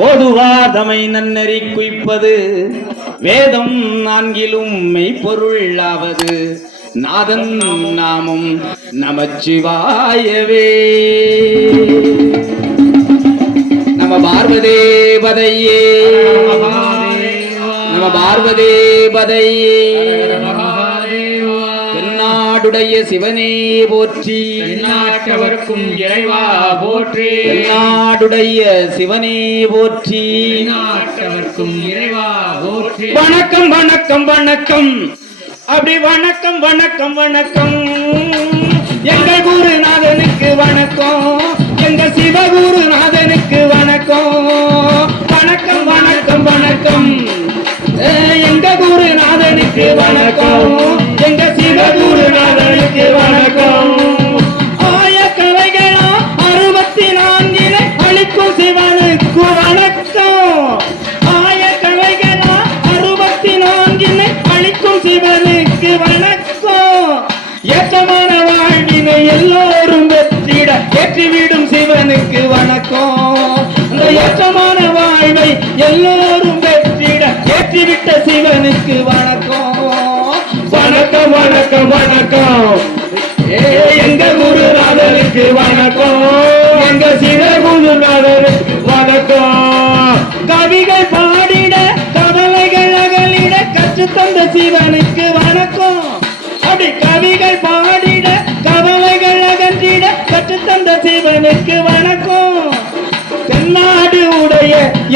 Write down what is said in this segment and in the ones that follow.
ஓதுவாதமை நன்னறி குய்ப்பது. வேதம் நான்கிலும் மெய்ப்பொருளாவது. நாதன் நாமம் நமச்சிவாயவே. நம பார்வதே பதையே நம பார்வதே பதையே தென்னாடுடைய சிவனே போற்றி. நாட்டவர்க்கும் இறைவா போற்றி. தென்னாடுடைய சிவனே போற்றி. நாட்டவர்க்கும் இறைவா போற்றி. வணக்கம் வணக்கம் வணக்கம். அப்படி வணக்கம் வணக்கம் வணக்கம். எங்கள் குருநாதனுக்கு வணக்கம். எங்க சிவகுருநாதனுக்கு வணக்கம். வணக்கம் வணக்கம் வணக்கம். எங்க குருநாதனுக்கு வணக்கம். ஏற்றமான வாழ்வினை எல்லோரும் வெற்றிட ஏற்றிவிடும் சிவனுக்கு வணக்கம். அந்த ஏற்றமான வாழ்வை எல்லோரும் வெற்றிட ஏற்றிவிட்ட சிவனுக்கு வணக்கம். வணக்கம் வணக்கம் வணக்கம். ஏ எங்க குருநாதருக்கு வணக்கம். எங்க சிவ குருநாதருக்கு வணக்கம். கவிகள் பாடிட கவலைகள் அகலிட கற்று தந்த சிவன்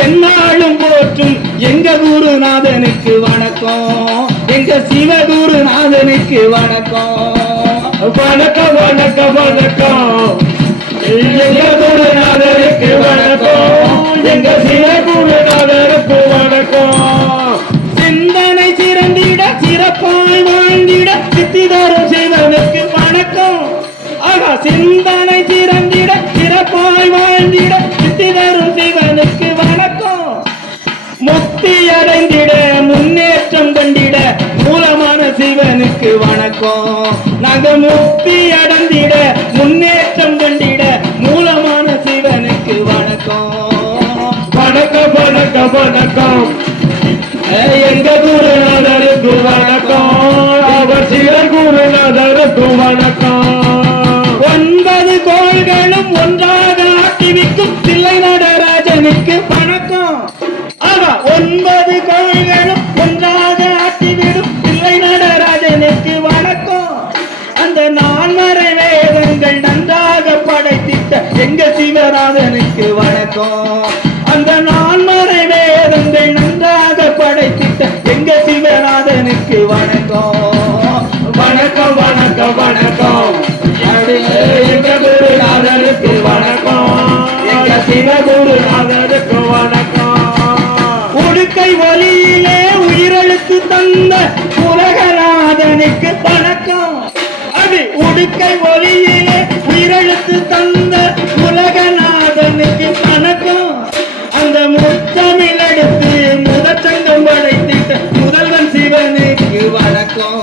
என்னாலும் போற்றும் எங்க குருநாதனுக்கு வணக்கம். எங்க சிவகுருநாதனுக்கு வணக்கம். வணக்கம் வணக்கம் வணக்கம். எங்க குருநாதனுக்கு வணக்கம். எங்க சிவகுருநாதனுக்கு வணக்கம். சிந்தனை சிறந்திட சிறப்பாய் வாழ்ந்திட சித்திதரும் சிவனுக்கு வணக்கம். ஆகா சிந்தனை முக்தி அடைந்திட முன்னேற்றம் கண்டிட மூலமான சிவனுக்கு வணக்கம். நாங்க முக்தி அடைந்திட முன்னேற்றம் கண்டிட மூலமான சிவனுக்கு வணக்கம். வணக்கம் வணக்கம் வணக்கம். எங்க குருநாதருக்கு வணக்கம். அவர் சிவர் குருநாதருக்கு வணக்கம். ஒன்பது கோள்களும் ஒன்றாக ஆட்டிவிக்கும் தில்லை நடராஜனுக்கு சிவநாதனுக்கு வணக்கம் அந்த நான்மறை வேதங்கள் நன்றாக படைத்திட்ட எங்க சிவநாதனுக்கு வணக்கம். வணக்கம் வணக்கம் வணக்கம். எங்க குருநாதனுக்கு வணக்கம். எங்க சிவகுருநாதனுக்கு வணக்கம். உடுக்கை ஒலியிலே உயிரெழுத்து தந்த உலகநாதனுக்கு வணக்கம். அது உடுக்கை சிவனுக்கு வழக்கம்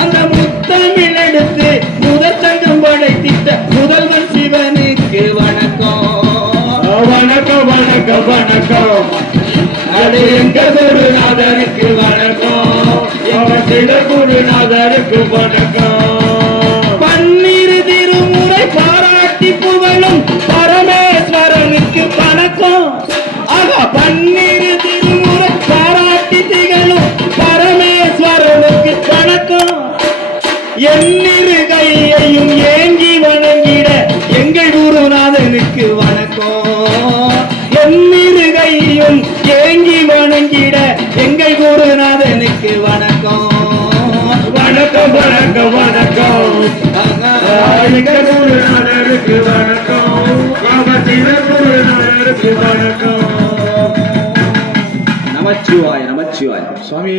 அந்த முத்தமிழ் எடுத்து முதல் முதற்சங்கம் படைத்திட்ட முதல்வர் சிவனுக்கு வணக்கம் வணக்கம் வணக்கம் வணக்கம் அது எங்க குருநாதருக்கு வணக்கம் எங்க சில குருநாதருக்கு வணக்கம். எங்கள் குருநாதனுக்கு வணக்கம். அவர் சிவ குருநாதனுக்கு வணக்கம். நமச்சிவாய நமச்சிவாய. சுவாமி